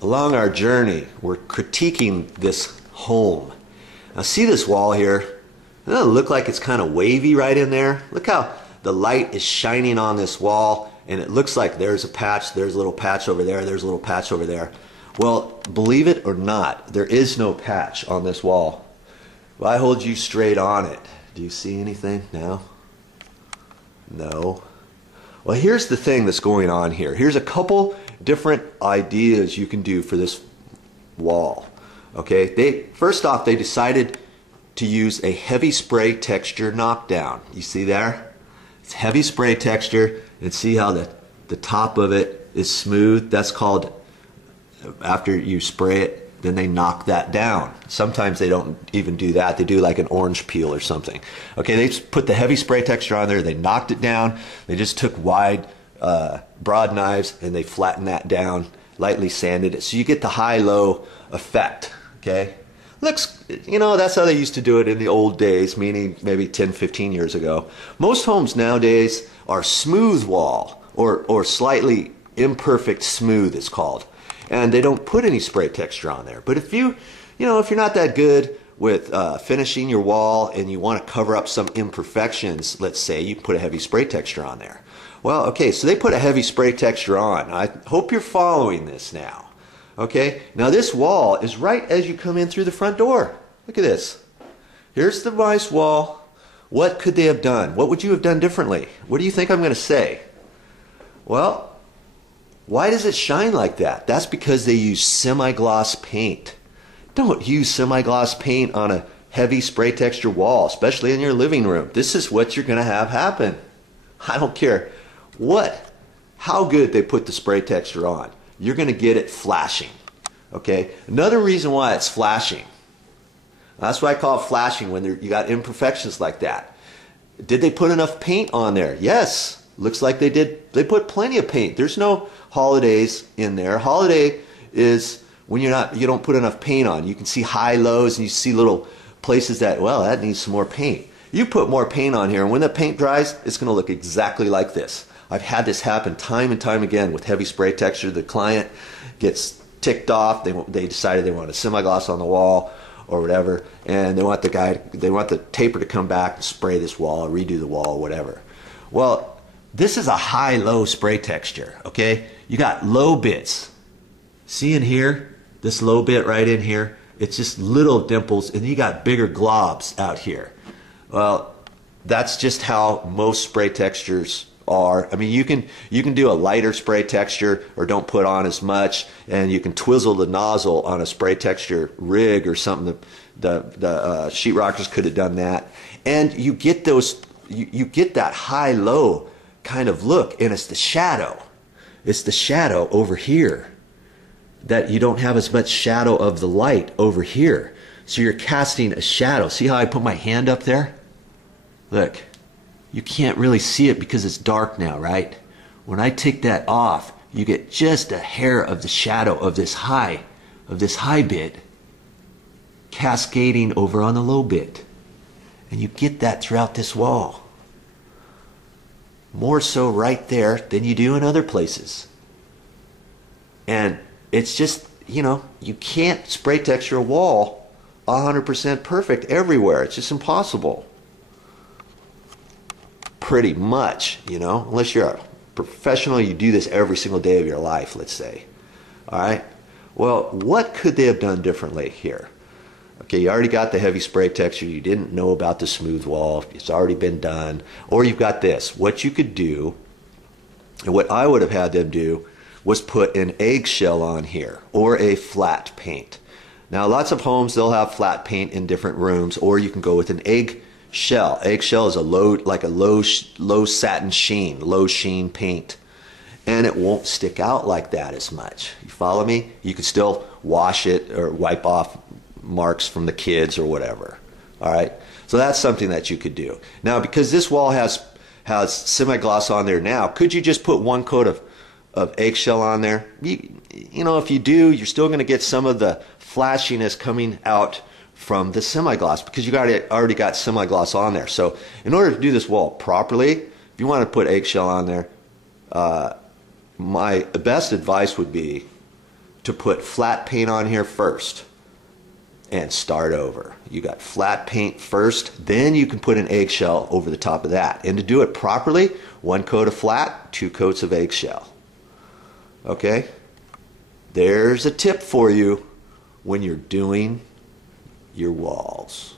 along our journey, we're critiquing this home. Now see this wall here? Doesn't it look like it's kind of wavy right in there? Look how the light is shining on this wall, and it looks like there's a patch, there's a little patch over there, there's a little patch over there. Well, believe it or not, there is no patch on this wall. If I hold you straight on it, do you see anything now? No. Well, here's the thing that's going on here. Here's a couple different ideas you can do for this wall. Okay, first off, they decided to use a heavy spray texture knockdown. You see there? It's heavy spray texture, and see how the top of it is smooth? That's called, after you spray it, then they knock that down. Sometimes they don't even do that. They do like an orange peel or something. Okay, they just put the heavy spray texture on there, they knocked it down, they just took wide, broad knives and they flattened that down, lightly sanded it, so you get the high-low effect. Okay, looks, you know, that's how they used to do it in the old days, meaning maybe 10, 15 years ago. Most homes nowadays are smooth wall, or slightly imperfect smooth it's called, and they don't put any spray texture on there. But if if you're not that good with finishing your wall and you want to cover up some imperfections, let's say, you put a heavy spray texture on there. Well, okay, so they put a heavy spray texture on. I hope you're following this now. Okay, now this wall is right as you come in through the front door. Look at this. Here's the nice wall. What could they have done? What would you have done differently? What do you think I'm going to say? Well, why does it shine like that? That's because they use semi-gloss paint. Don't use semi-gloss paint on a heavy spray texture wall, especially in your living room. This is what you're going to have happen. I don't care how good they put the spray texture on. You're going to get it flashing. Okay? Another reason why it's flashing. That's why I call it flashing, when you got imperfections like that. Did they put enough paint on there? Yes. Looks like they did. They put plenty of paint. There's no holidays in there. Holiday is when you don't put enough paint on. You can see high lows and you see little places that, well, that needs some more paint. You put more paint on here, and when the paint dries, it's going to look exactly like this. I've had this happen time and time again with heavy spray texture. The client gets ticked off. They decided they want a semi-gloss on the wall or whatever, and they want the taper to come back and spray this wall, redo the wall, whatever. Well, this is a high-low spray texture. Okay, you got low bits. See in here, this low bit right in here. It's just little dimples, and you got bigger globs out here. Well, that's just how most spray textures are. I mean, you can do a lighter spray texture, or don't put on as much, and you can twizzle the nozzle on a spray texture rig or something. The sheetrockers could have done that, and you get those. You get that high-low kind of look, and it's the shadow. It's the shadow over here that you don't have as much shadow of the light over here. So you're casting a shadow. See how I put my hand up there? Look. You can't really see it because it's dark now, right? When I take that off, you get just a hair of the shadow of this high bit cascading over on the low bit. And you get that throughout this wall. More so right there than you do in other places. And it's just, you can't spray texture a wall 100% perfect everywhere. It's just impossible. Pretty much, unless you're a professional, you do this every single day of your life, let's say. All right? Well, what could they have done differently here? Okay, you already got the heavy spray texture. You didn't know about the smooth wall. It's already been done. Or you've got this. What you could do, and what I would have had them do, was put an eggshell on here, or a flat paint. Now, lots of homes, they'll have flat paint in different rooms, or you can go with an eggshell. Eggshell is low satin sheen, low sheen paint, and it won't stick out like that as much. You follow me? You can still wash it or wipe off marks from the kids or whatever. All right, so that's something that you could do. Now, because this wall has semi-gloss on there now, could you just put one coat of eggshell on there? If you do, you're still going to get some of the flashiness coming out from the semi-gloss, because you already got semi-gloss on there. So in order to do this wall properly, if you want to put eggshell on there, my best advice would be to put flat paint on here first and start over. You got flat paint first, then you can put an eggshell over the top of that. And to do it properly, 1 coat of flat, 2 coats of eggshell. Okay? There's a tip for you when you're doing your walls.